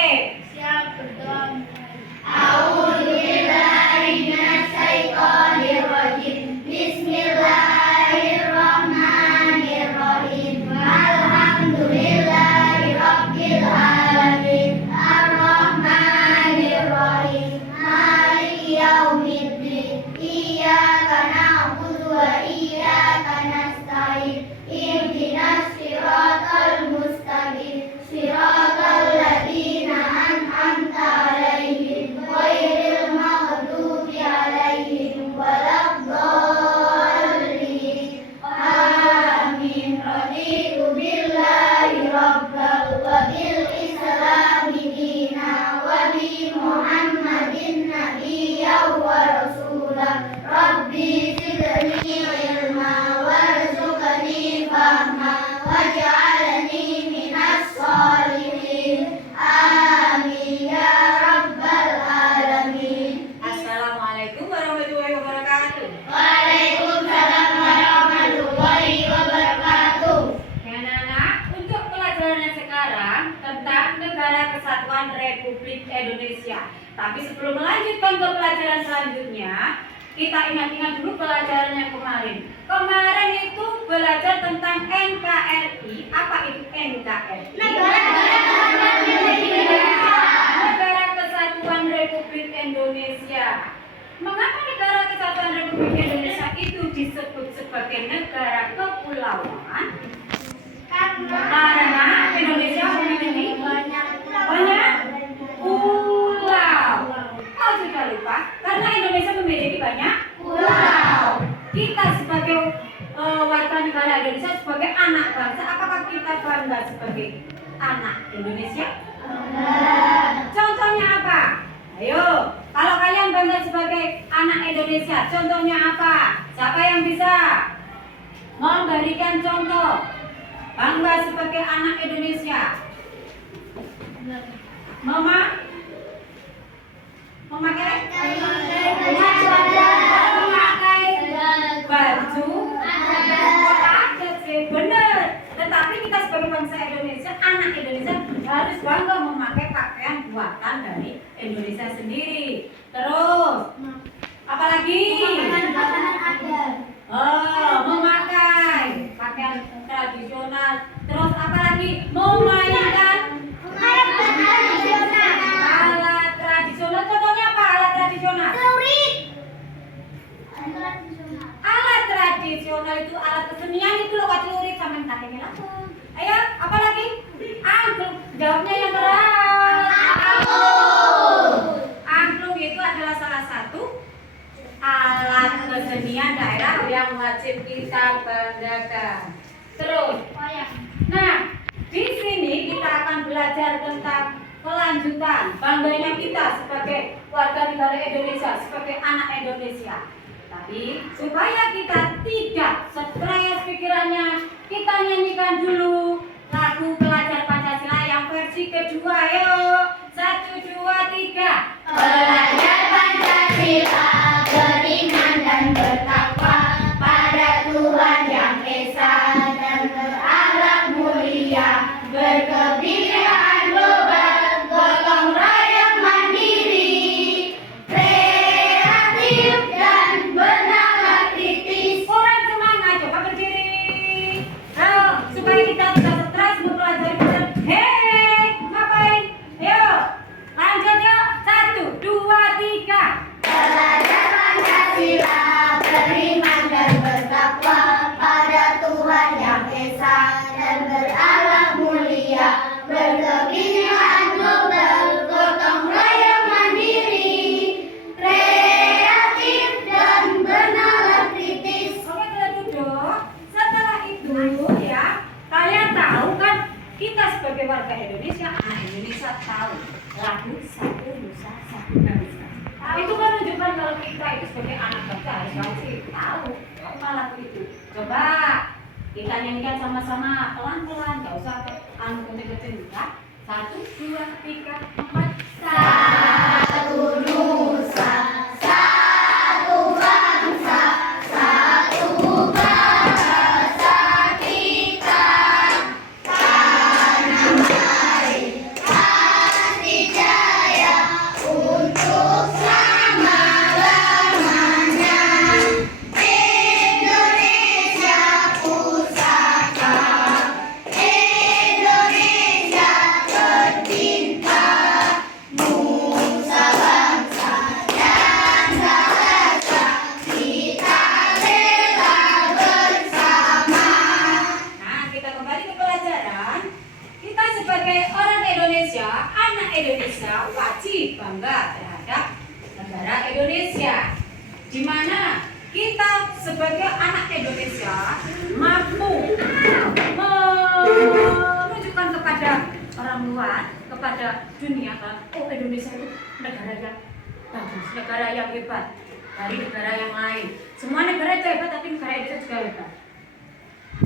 Oke. Siap, berdoa mulai. A'udzubillahi Bismillahirrahmanirrahim. Alhamdulillahirabbil alamin. Arrahmanirrahim. Maliki yaumiddin. Iyyaka na'budu wa iyyaka nasta'in. Ihdinas siratal mustaqim. Siratal ladzina an'amta 'alaihim ghairil maghdubi 'alaihim waladdallin. Amin. Raditu billahi rabban wa bil islami dinan wa bi Muhammadin nabiyyan wa rasulan. Rabbi zidni ilma warzuqni fahma waj'alni minas sholihin. Amin ya rabbal alamin. Assalamualaikum warahmatullahi wabarakatuh. Waalaikumsalam warahmatullahi wabarakatuh. Anak-anak, untuk pelajarannya sekarang tentang Negara Kesatuan Republik Indonesia. Tapi sebelum melanjutkan ke pelajaran selanjutnya, kita ingat-ingat dulu pelajaran yang kemarin. Kemarin itu belajar tentang NKRI. Apa itu NKRI? Negara Kesatuan Republik Indonesia. Mengapa Negara Kesatuan Republik Indonesia itu disebut sebagai negara kepulauan? Karena Indonesia memiliki banyak pulau. Kau sudah lupa? Karena Indonesia memiliki banyak pulau. Kita sebagai warga negara Indonesia, sebagai anak bangsa, apakah kita bangga sebagai anak Indonesia? Contohnya apa? Ayo, kalau kalian bangga sebagai anak Indonesia, contohnya apa? Siapa yang bisa memberikan contoh bangga sebagai anak Indonesia? Memakai baju adat sih, bener. Tetapi kita sebagai bangsa Indonesia, anak Indonesia harus bangga memakai pakaian buatan dari Indonesia sendiri. Terus, apalagi? Memakai pakaian tradisional. Terus apalagi? Memainkan alat tradisional. Contohnya apa alat tradisional? Alat tradisional itu alat kesenian itu loh, Kak Celurit sama kakeknya langsung. Ayo, apa lagi? Angklung. Jawabnya yang keras. Angklung itu adalah salah satu alat kesenian daerah yang wajib kita banggakan. Terus, nah di sini kita akan belajar tentang kelanjutan bangganya kita sebagai warga negara Indonesia, sebagai anak Indonesia. Tapi supaya kita tidak stres pikirannya, kita nyanyikan dulu lagu Pelajar Pancasila yang versi kedua. Ayo, 1, 2, 3. Belajar Pancasila, beriman dan bertakwa pada Tuhan Yang Esa dan berakhlak mulia, berkebinekaan global, gotong royong mandiri, kreatif dan bernalar kritis. Orang semangat, coba berdiri. Ayo, supaya kita tidak stres mempelajari. Hei, ngapain? Ayo, lanjut yuk. 1, 2, 3. Belajar Pancasila, beriman dan bertakwa pada Tuhan Yang Esa dan berakhlak mulia, berkebinekaan global, gotong royong mandiri, kreatif dan bernalar kritis. Oke, kita duduk. Setelah itu ya, kalian tahu kan kita sebagai warga Indonesia, anak Indonesia tahu lagu Satu Nusa Satu Bangsa. Itu kan menunjukkan kalau kita itu sebagai anak bangsa harus tahu apa lagu itu. Coba kita nyanyikan sama-sama pelan-pelan, nggak usah kenceng-kenceng ya. 1, 2, 3, 4. Satu Nusa, satu bangsa, satu bahasa kita. Tanah air pasti Indonesia wajib bangga terhadap negara Indonesia, di mana kita sebagai anak Indonesia mampu menunjukkan kepada orang luar, kepada dunia kan, oh Indonesia itu negara yang bagus, negara yang hebat dari negara yang lain. Semua negara itu hebat, tapi negara Indonesia juga hebat.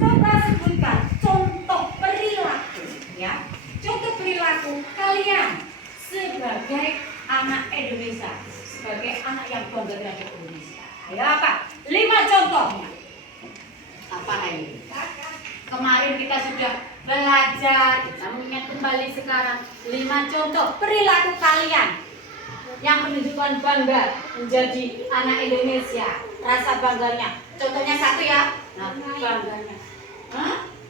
Coba sebutkan contoh perilaku, ya, contoh perilaku kalian sebagai anak Indonesia, sebagai anak yang bangga terhadap Indonesia. Ayo apa? 5 contohnya. Apa ini? Kemarin kita sudah belajar, kita mengingat kembali sekarang 5 contoh perilaku kalian yang menunjukkan bangga menjadi anak Indonesia, rasa bangganya. Contohnya 1 ya. Nah, bangganya.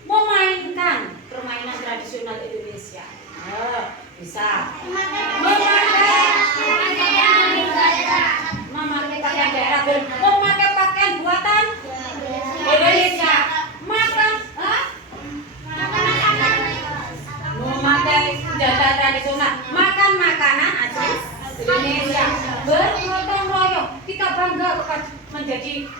Memainkan permainan tradisional Indonesia. Bisa. Memakai pakaian daerah, memakai pakaian buatan Indonesia. Memakai senjata tradisional, makan makanan asli Indonesia, bergotong royong. Kita bangga menjadi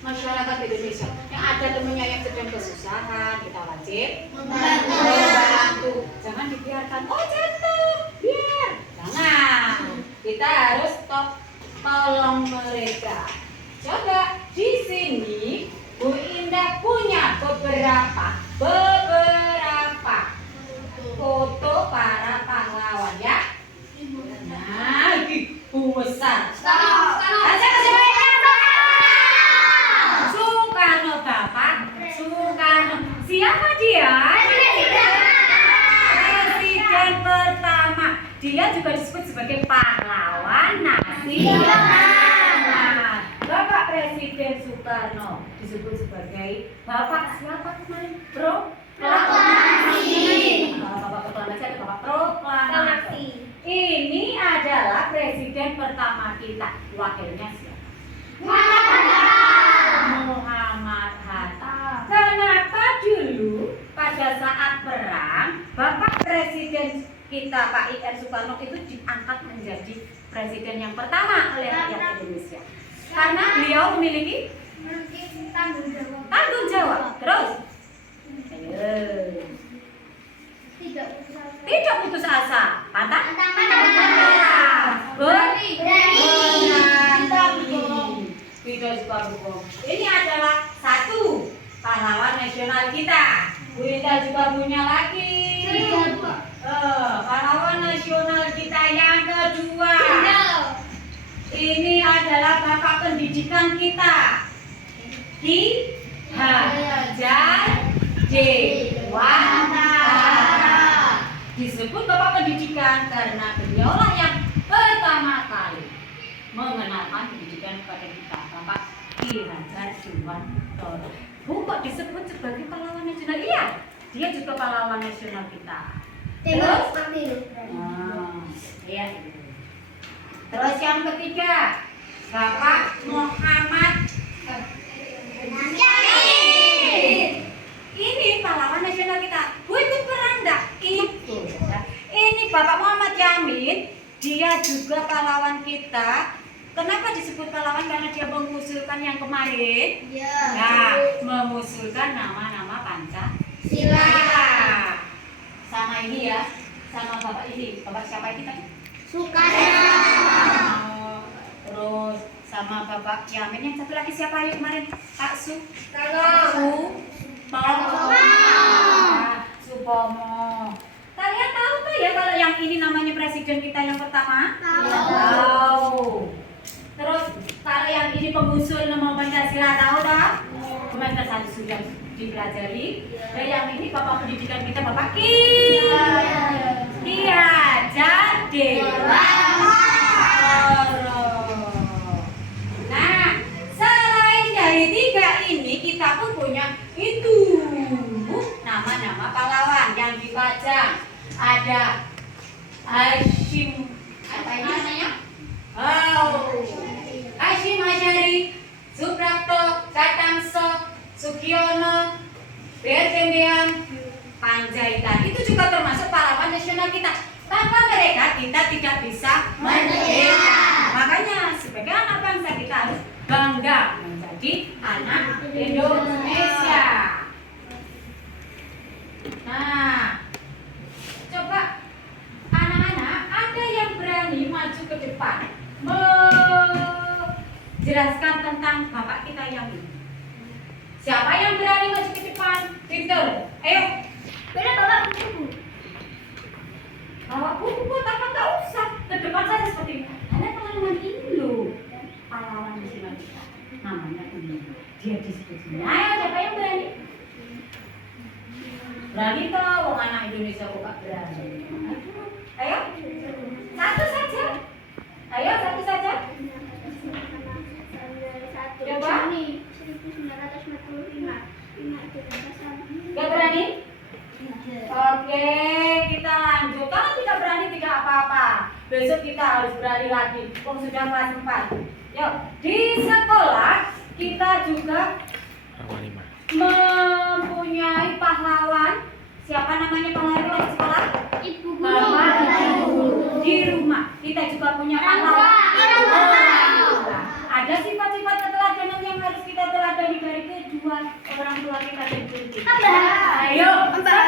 masyarakat Indonesia yang ada temannya yang sedang kesusahan, kita wajib membantu. Jangan dibiarkan, oh jatuh, biar. Jangan, kita harus tolong mereka. Coba di sini Bu Indah punya beberapa foto para pahlawan ya. Nah, ini besar. Soekarno Bapak, Soekarno. Siapa dia? Presiden pertama. Dia juga disebut sebagai pahlawan nasional. Bapak Presiden Soekarno disebut sebagai Bapak siapa kemarin? Proklamasi. Bapak proklamasi atau Bapak proklamasi. Ini adalah presiden pertama kita. Wakilnya siapa? Muhammad Hatta. Kenapa dulu pada saat perang Bapak Presiden kita Pak I.R. Soekarno itu diangkat menjadi presiden yang pertama oleh rakyat Indonesia? Karena beliau memiliki tanggung jawab. Terus tidak putus asa, pantang berani, tidak suka bohong. Ini adalah 1 pahlawan nasional kita. Bu Indah juga punya lagi pahlawan nasional kita yang kedua. Ini adalah bapak pendidikan kita, Ki Hajar Dewantara. Disebut bapak pendidikan karena beliaulah yang pertama kali mengenalkan pendidikan kepada kita, Bapak Ki Hajar Dewantara. Bu, kok disebut sebagai pahlawan nasional? Iya, dia juga pahlawan nasional kita. Terus, iya. Terus yang ketiga, Bapak Muhammad Yamin. Ini pahlawan nasional kita. Bu ikut perang enggak? Ikut. Ini Bapak Muhammad Yamin, dia juga pahlawan kita. Kenapa disebut pahlawan? Karena dia mengusulkan yang kemarin. Nah, mengusulkan nama-nama Pancasila. Sama ini ya, sama Bapak ini. Bapak siapa ini tadi? Soekarno. Terus sama Bapak Yamin, yang satu lagi siapa yang kemarin? Pak Supomo. Kalian tahu tuh ya kalau yang ini namanya presiden kita yang pertama? Tahu. Terus kalau yang ini pengusul nama Pancasila tahu tak? Semester 1 sudah dipelajari. Dan yang ini Bapak pendidikan kita Bapak Ki Hajar Dewantara. Nah, selain dari 3 ini kita pun punya itu nama-nama pahlawan yang dipajang. Ada Hashim, apa ini namanya? Hashim Asyari, Suprapto, Katamso, Sugiono, Berjendean, Panjaitan. Itu juga termasuk pahlawan nasional kita. Tanpa mereka kita tidak bisa merdeka. Makanya sebagai anak bangsa kita harus bangga menjadi anak Indonesia. Nah, coba anak-anak ada yang berani maju ke depan menjelaskan tentang bapak kita yang ini. Siapa yang berani maju ke depan? Pinter. Ayo. Beda bapak buku. Bawa buku tanpa nggak usah ke depan saja seperti ini. Ada pengalaman ini loh. Pahlawan nasional kita. Namanya ini. Dia disebut sini. Ayo, siapa yang berani? Berani toh, wong anak Indonesia kok gak berani. Ayo, satu saja. Ayo, satu saja. Coba. 1945. Gak berani? Oke, kita lanjut. Kalau tidak berani tidak apa-apa. Besok kita harus berani lagi. Sudah kelas 4. Yuk, di sekolah kita juga mempunyai pahlawan. Siapa namanya pahlawan di sekolah? Ibu Bapak Ibu. Di rumah kita juga punya pahlawan. Orang tua. Ada sifat-sifat keteladanan yang harus kita teladani dari kedua orang tua kita dan guru kita. Ayo, sebentar.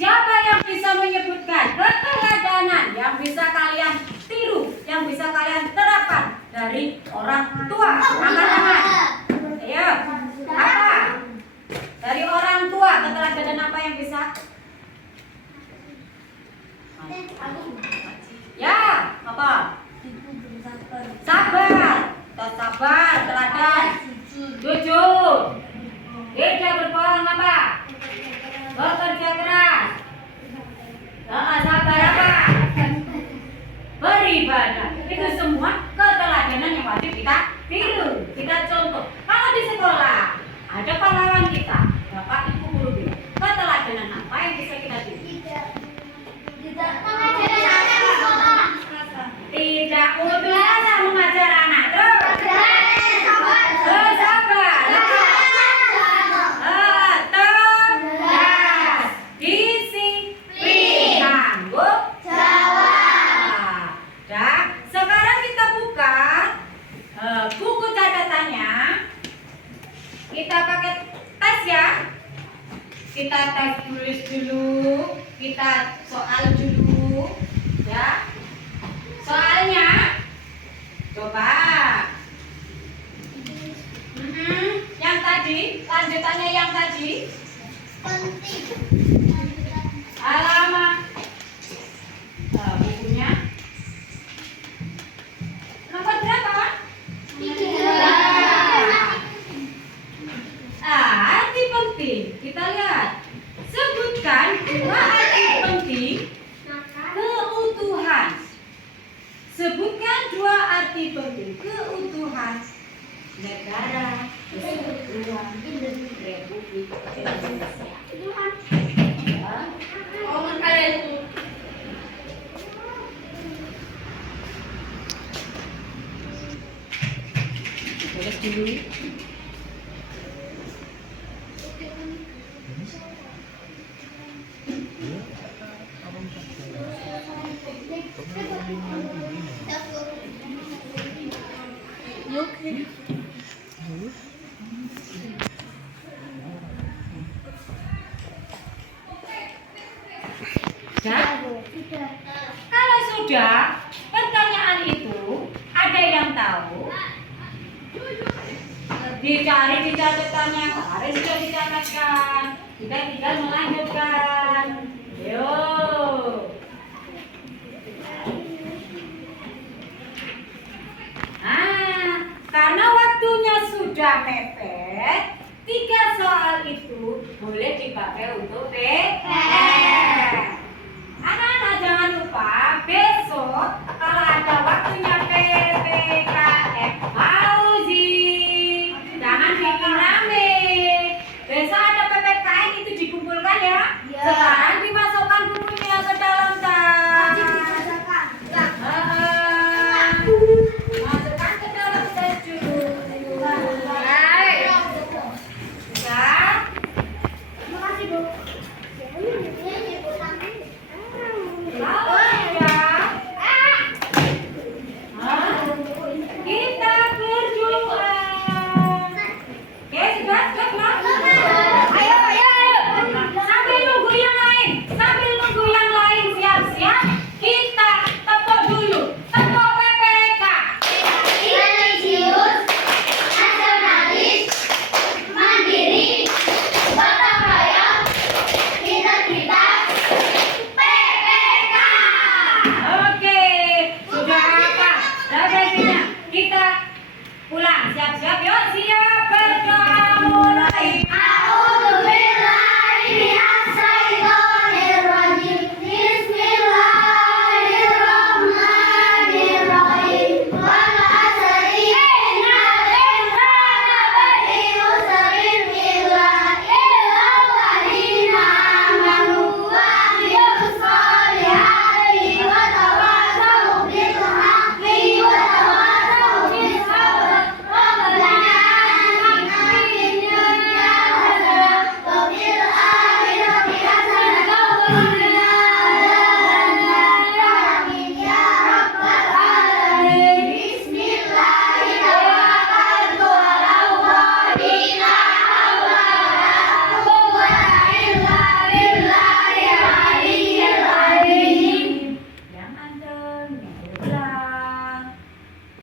Siapa yang bisa menyebutkan keteladanan yang bisa kalian tiru, yang bisa kalian terapkan dari orang tua? Angkat tangan. Ayo. Apa? Dari orang tua keteladanan apa yang bisa? Ya, apa? Sabar. Sabar, teladan. Jujur. Tidak berbohong apa? Bekerja keras. Sabar apa? Beribadah. Itu semua keteladanan yang wajib kita tiru, kita contoh. Kalau di sekolah ada pahlawan kita, Bapak Ibu guru kita. Keteladanan apa yang bisa kita tiru? Tidak biasa mengajar anak. Terus sabar. Tegas. Disiplin. Tanggung jawab. Dah. Sekarang kita buka buku catatannya. Kita pakai tes ya. Kita tes tulis dulu. Kita soal dulu. Ya. Soalnya coba yang tadi, lanjutannya yang tadi halaman bukunya nomor berapa? 3. Arti penting kita lihat. Sebutkan 2 arti penting keutuhan. Sebutkan 2 arti penting keutuhan negara kesatuan Republik Indonesia. Tulis dulu. Kalau sudah, pertanyaan itu ada yang tahu? Dicari di catatannya, harus sudah dicatatkan. Kita tinggal melanjutkan. Yuk. Karena waktunya sudah mepet, 3 soal itu boleh dipakai untuk PR. Anak-anak jangan lupa besok kalau ada waktunya PPKM Fauzi, jangan bikin rame. Besok ada PPKM itu dikumpulkan ya. Sekarang dimasukkan bukunya ke dalam tas. Masukkan ke dalam tas dulu. Ya. Terima kasih, Bu. Siap-siap yuk, siap.